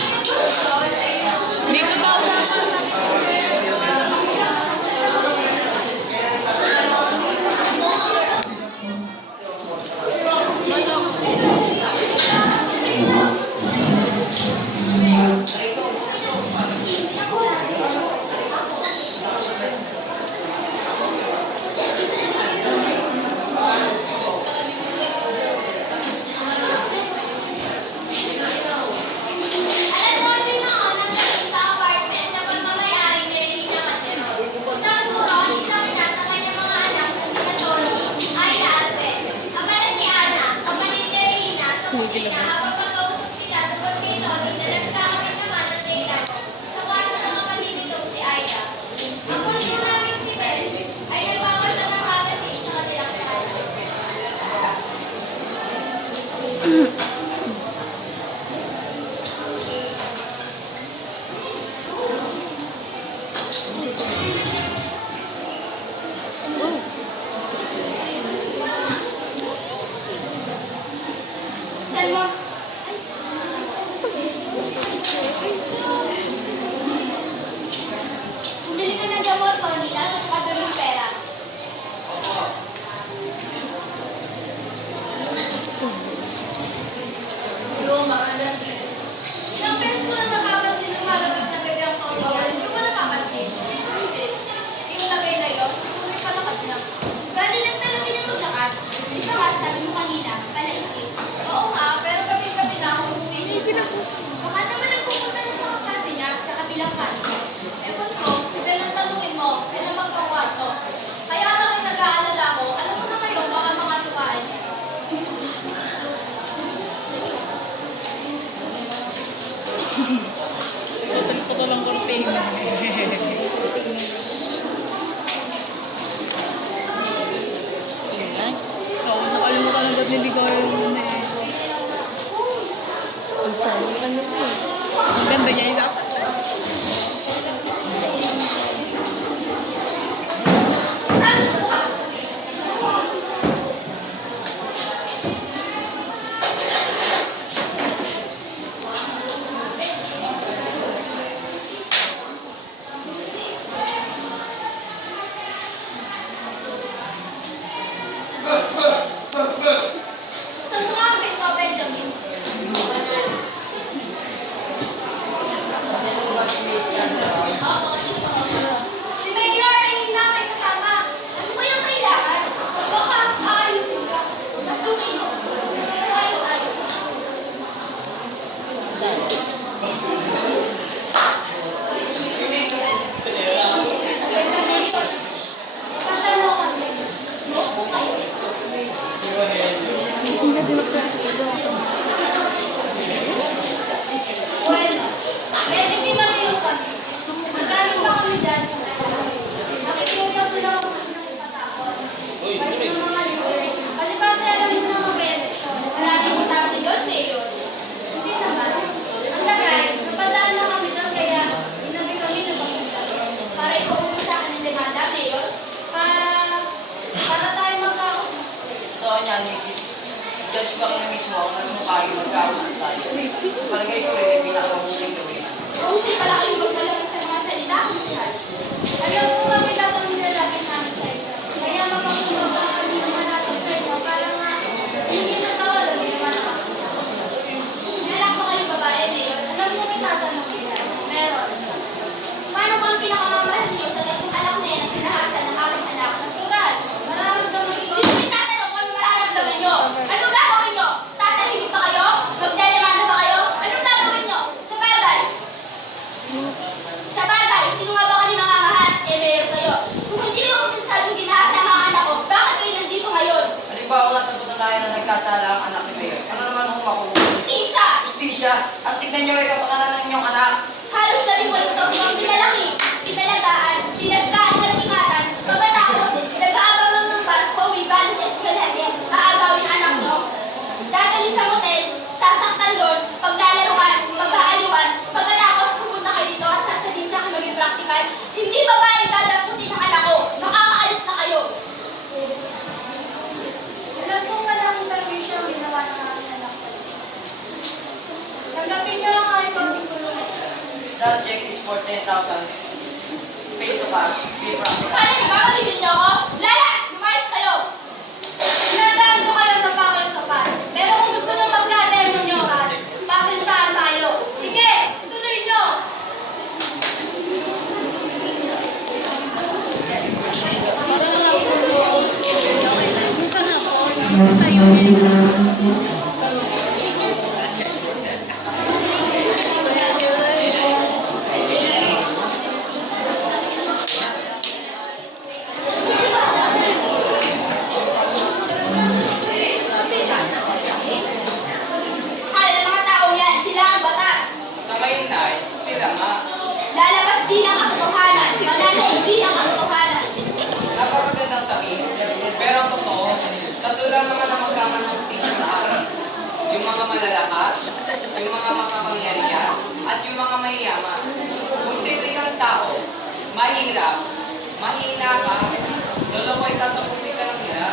Dito daw dapat. Bili ka ng gamot, Tony. Nasa pa doon yung pera. Ilang beses ko lang napapansin lumalabas na ganyang Tony yan. Hindi mo napapansin. Hindi. Yung lagay na yun, hindi pa lakat na. Gani lang talaga niya maglakad. Di ba nga, sabi mo kanina, panaisip. Oo nga, pero gabi-gabi na ako umuwi. Baka naman nagpupunta na sa kaklase niya sa kabilang kanto. Ewan ko, dahil ang tanungin mo, sila magkakwarto. Kaya lang ay nag-aalala ko, alam mo na kayo, baka mga tukaan. Putol lang kortina. Yan. Oo, nakalimutan agad ni Ligaw yung Ang tanong ka naman. ang ganda niya yung Saan mo nga pinto, Benjamin? Si Mayor ay hindi na may kasama. Ano ba yung kailangan? Baka aayusin ka. Nasumin mo. Ayos-ayos. Pasyal mo kami. Maupo kayo. Sising ka din magsabi. Well, pwede pinamilo kami. Magkano ba kami dyan? Nakikinig ko lang ako ng ipatakot. Pwede ng mga libre. Palibasa alam mo na mag-eleksyon. Maraming utang doon, Mayor. Hindi naman. Ang lagay, napadaan na kami doon kaya inabi kami ng pagkita. Para ikuupo sa akin ng demanda, Mayor. Para tayo magkausap. Totoo niyan, Mrs. Judge ba kayo mismo kung ano mo kayo magkausap tayo? Palagay ko rin, pinaka-husing gawin. Kung si pala kayo magdalawin sa mga salita, kung si Hal. Alam mo nga may tatanong nilalagay namin sa inyo. Kaya mapagulog ang kami naman natin sa inyo para nga hindi na tawalan may naman ang kakita. Meron ba kayong babae, Mayor? Alam mo may tatanong nila. Meron. Paano ba ang pinakamamahal niyo sa gatong anak na yan ang pinahasa ng aking anak? Natural. Mararamdaman niyo. Hindi mo itatanong kung ano mararamdaman niyo. Ano gagawin niyo? Tatahimik ba kayo? Magdelemanda ba kayo? Anong gagawin niyo? Sa bagay, sino nga ba kayo nangangahas? Mayor kayo. Kung hindi mo pinsal yung ginahasa ng anak ko, bakit kayo nandito ngayon? Halimbawa nga napatunayan na nagkasala ang anak ni Mayor. Ano naman ang makukuha? Justisya! Justisya! Ang tignan niyo ay kapakanan ng inyong anak. Halos 18 taon ang pinalaki, pinalagaan, pinagkain-ingatan, pagkatapos, nag-aabang lang ng bus, pauwi-balik sa eskwelahan, aagawin ang anak mo. Dadalhin sa motel, sasaktan doon, paglalaruan, pag-aaliwan, pagkatapos pupunta kayo dito at sasabihin sa akin maging practical, hindi babae dadaputin ang anak ko, makakaalis na kayo. Alam mo malaking permission ginawa ng aking anak sa iyo. Tanggapin niyo lang kayo sa ating That check is for 10,000. Pay to cash. Pay from Kala niyo ba mabibili niyo ako? Lalas! Lumayas kayo! Sinandaan ko kayo sa pakayo sapat. Pero kung gusto niyo magka-demo niyo, pasensyahan tayo. Sige! Tuloy niyo! Kala ng mga taong yan, sila ang batas. Sa ngayon na, sila nga. Lalabas din ang katotohanan. Mananaig din ang katotohanan. Napakagandang sabihin. Pero ang totoo, katulad naman ang magkama ng station sa akin. Yung mga malalakas, yung mga makapangyarihan, at yung mga mahiyaman. Kung simple kang tao, mahirap, mahina ka, lolo ko itatapunin ka lang nila.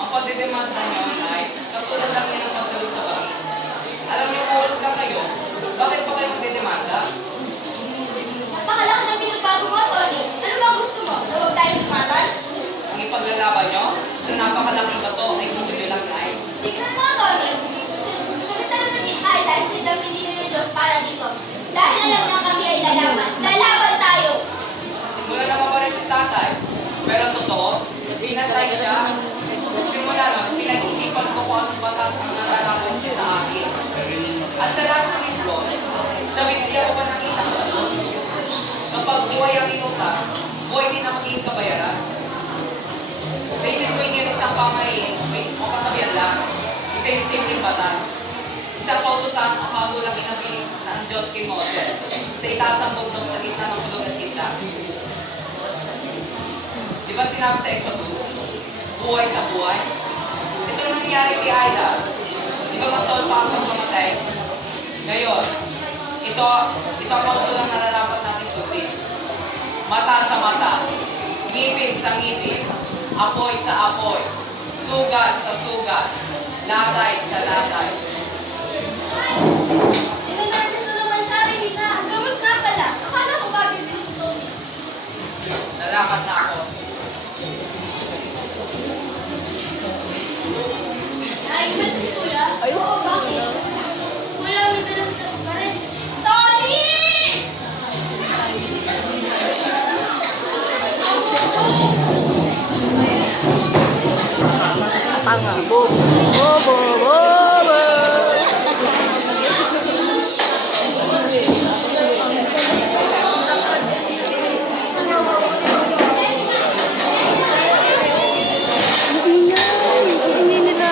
Ang pagdidemanda nyo ay katulad lang yan ang pagdalo sa bangin. Alam niyo kung ulit lang kayo, bakit pa kayo magdidemanda? Napakalaki ng pinagbago mo, Tony. Ano ba gusto mo? Na huwag tayo lumaban? Ang ipaglalaban nyo, sa napakalaking bato ay hindi nyo lang nai. Tignan mo, Tony. Sulit na naging ay dahil silang pinili ng Diyos para dito. Dahil alam niya kami ay lalaban. Lalaban tayo! Mula na mawarin si tatay. Pero ang totoo, pinatay siya. Simula nun, pinag-isipan ko kung anong batas ang nararapat niya sa akin. At sa lahat ng ito, sa Biblia ko pa nakita sa Diyos. Kapag buhay ang inutang, buhay din ang magiging kabayaran. Basic ko yung isang pamahiin o kasabihan lang, isa yung simpleng batas. Isang pautusan ang pautulang inabiling ng Diyos kay Moses sa itaas ang bundok sa gitna ng kulog at kita. Di ba sinabi sa Exodus, buhay sa buhay? Ito ang nangyari kay Aida. Di ba masol pa ang pagpamatay? Ngayon, ito ang pautulang nararapat natin sundin. Mata sa mata, ngipin sa ngipin, apoy sa apoy, sugat sa sugat, latay sa latay. Ito-nervous na naman ka, Regina. Gamot nga pala. Akala ko ba bibili si Tony? Nalakad na ako. Naiiba siya si Kuya? Oo, bakit? Kuya, may dalang ka rin. Tony! Tanga. Bobo. Bobo. Bobo. Hindi nila.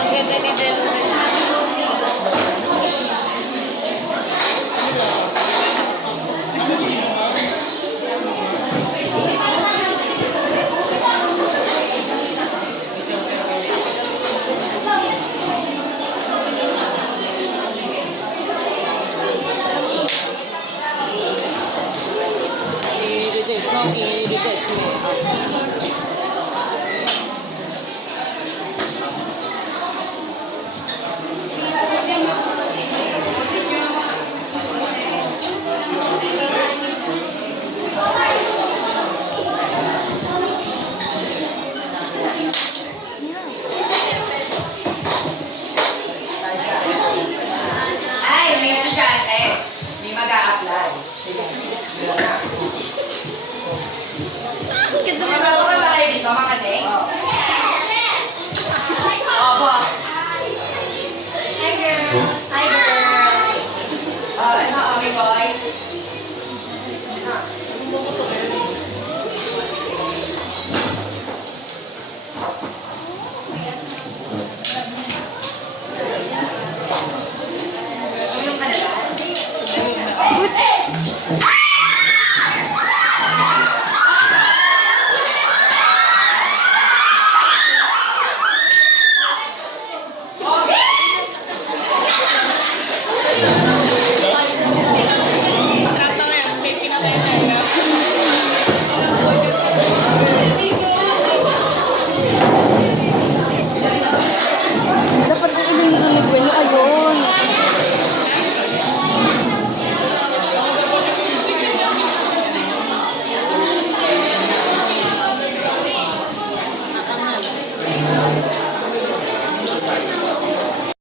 Ang ganda ni Delo. Panginoon.